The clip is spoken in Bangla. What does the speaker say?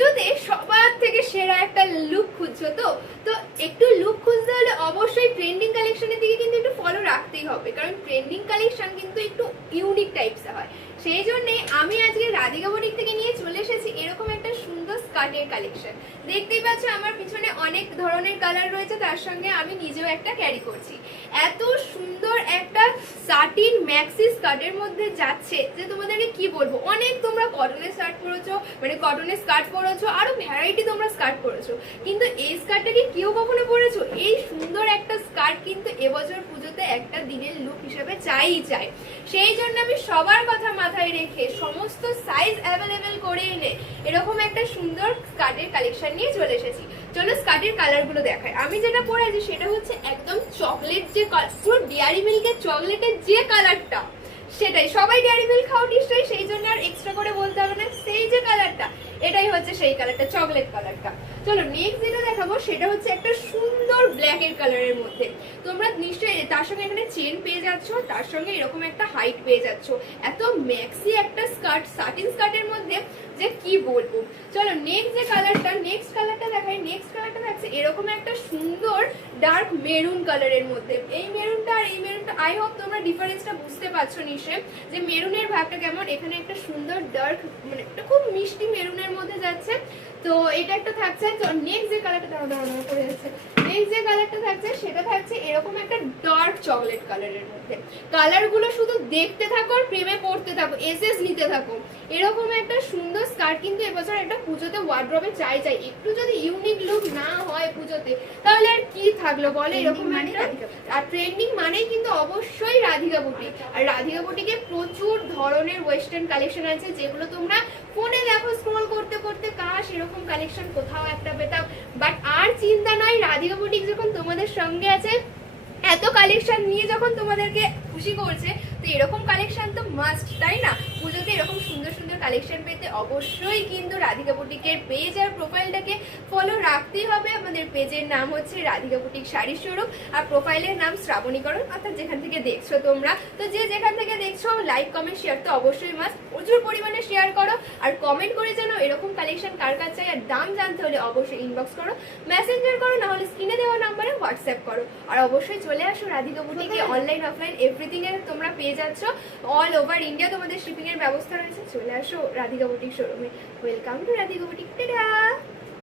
পুজোতে সবার থেকে সেরা একটা লুক খুঁজছো তো তো একটু লুক খুঁজতে হলে অবশ্যই ট্রেন্ডিং কালেকশনের দিকে কিন্তু একটু ফলো রাখতেই হবে, কারণ ট্রেন্ডিং কালেকশন কিন্তু একটু ইউনিক টাইপস হয়। সেই জন্যে আমি আজকে রাধিকা বুটিক থেকে নিয়ে চলে এসেছি এরকম একটা সুন্দর স্কার্টের কালেকশন। দেখতেই পাচ্ছ আমার পিছনে অনেক ধরনের কালার রয়েছে, তার সঙ্গে আমি নিজেও একটা ক্যারি করছি। এত সুন্দর একটা সাটিন ম্যাক্সি স্কার্টের মধ্যে যাচ্ছে যে তোমাদেরকে কি বলবো। অনেক তোমরা কটনের শার্ট পরেছো, মানে কটনের স্কার্ট পরেছো, আরো ভ্যারাইটি তোমরা স্কার্ট পরেছো, কিন্তু এই স্কার্টটাকে কেউ কখনো পরেছো? এই সুন্দর একটা স্কার্ট কিন্তু এবছর পুজোতে একটা দিনের লুক হিসেবে চাই। সেই জন্য আমি সবার কথা মাথায় রেখে সমস্ত সাইজ অ্যাভেলেবেল করে এনে এরকম একটা সুন্দর স্কার্টের কালেকশন নিয়ে চলে এসেছি। চলো স্কার্টের কালার গুলো দেখাই। আমি যেটা পরে আছি সেটা হচ্ছে একদম চকলেট, যে পুরো ডেয়ারি মিল্কের চকলেটের যে কালারটা, সেটাই। সবাই ডেয়ারি মিল্ক খাও নিশ্চয়ই, সেই জন্য আর এক্সট্রা করে বলতে হবে না। সেই যে কালারটা, এটাই হচ্ছে সেই কালারটা, চকলেট কালারটা। চলো নেক্সট যেটা দেখাবো সেটা হচ্ছে একটা সুন্দর ব্ল্যাক এর কালারের মধ্যে। তোমরা নিশ্চয়ই তার সঙ্গে এখানে চেন পেয়ে যাচ্ছ, তার সঙ্গে এরকম একটা হাইট পেয়ে যাচ্ছ। এত ম্যাক্সি একটা স্কার্ট, সাটিন স্কার্টের মধ্যে যে কি বলবো। চলো নেক্সট যে কালারটা, নেক্সট কালারটা দেখাই। নেক্সট কালারটা থাকছে এরকম একটা সুন্দর ডার্ক মেরুন কালারের মধ্যে। এই মেরুনটা আর এই মেরুনটা, আই হোপ তোমরা ডিফারেন্সটা বুঝতে পারছো নিশ্চয়ই, যে মেরুনের ভাগটা কেমন। এখানে একটা সুন্দর ডার্ক, মানে একটা খুব মিষ্টি মেরুনের মধ্যে যাচ্ছে। তো এটা একটা থাকছে। নেক্সট যে কালারটা দাঁড়ানো করে যাচ্ছে, নেক্সট যে কালারটা থাকছে সেটা থাকছে এরকম একটা ডার্ক চকলেট কালারের মধ্যে। কালারগুলো শুধু দেখতে থাকো আর প্রেমে পড়তে থাকো, এসএস নিতে থাকো। এরকম একটা সুন্দর স্কার্ট কিন্তু এবছর একটা পুজোতে ওয়ার্ড্রবে চাই। একটু যদি ইউনিক লুক না হয় পুজোতে, তাহলে আর কি থাকলো বলে। এরকম মানে আর ট্রেন্ডিং মানেই কিন্তু অবশ্যই রাধিকা বুটিক। আর রাধিকা বুটিকে প্রচুর ধরনের ওয়েস্টার্ন কালেকশন আছে, যেগুলো তোমরা ফোনে দেখো স্ক্রল করতে করতে, কাশ এরকম কালেকশন কোথাও একটা পেতাম। বাট আর চিন্তা নাই, রাধিকা বুটিক যখন তোমাদের সঙ্গে আছে, এত কালেকশন নিয়ে যখন তোমাদেরকে খুশি করছে, তো এরকম কালেকশন তো মাস্ট, তাই না? পুজোতে এরকম সুন্দর সুন্দর কালেকশন পেতে অবশ্যই কিন্তু রাধিকা বুটিকের পেজ আর প্রোফাইলটাকে ফলো রাখতেই হবে। আমাদের পেজের নাম হচ্ছে রাধিকা বুটিক শাড়ি শোরুম, আর প্রোফাইলের নাম শ্রাবণীকরণ, অর্থাৎ যেখান থেকে দেখছো তোমরা। তো যে যেখান থেকে দেখছো, লাইক কমেন্ট শেয়ার তো অবশ্যই মাস্ট, প্রচুর পরিমাণে শেয়ার করো। আর কমেন্ট করে জানো এরকম কালেকশন কার কাছে চাই, আর দাম জানতে হলে অবশ্যই ইনবক্স করো, মেসেঞ্জার করো, না হলে স্ক্রিনে দেওয়া নাম্বারে হোয়াটসঅ্যাপ করো। আর অবশ্যই চলে আসো রাধিকা বুটিকে, অনলাইন অফলাইন এভরিথিং এর তোমরা পেয়ে যাচ্ছ। অল ওভার ইন্ডিয়া তোমাদের শিপিং এর ব্যবস্থা রয়েছে। চলে আসো রাধিকা বুটিক শোরুমে। Welcome to Radhika boutique. Tata.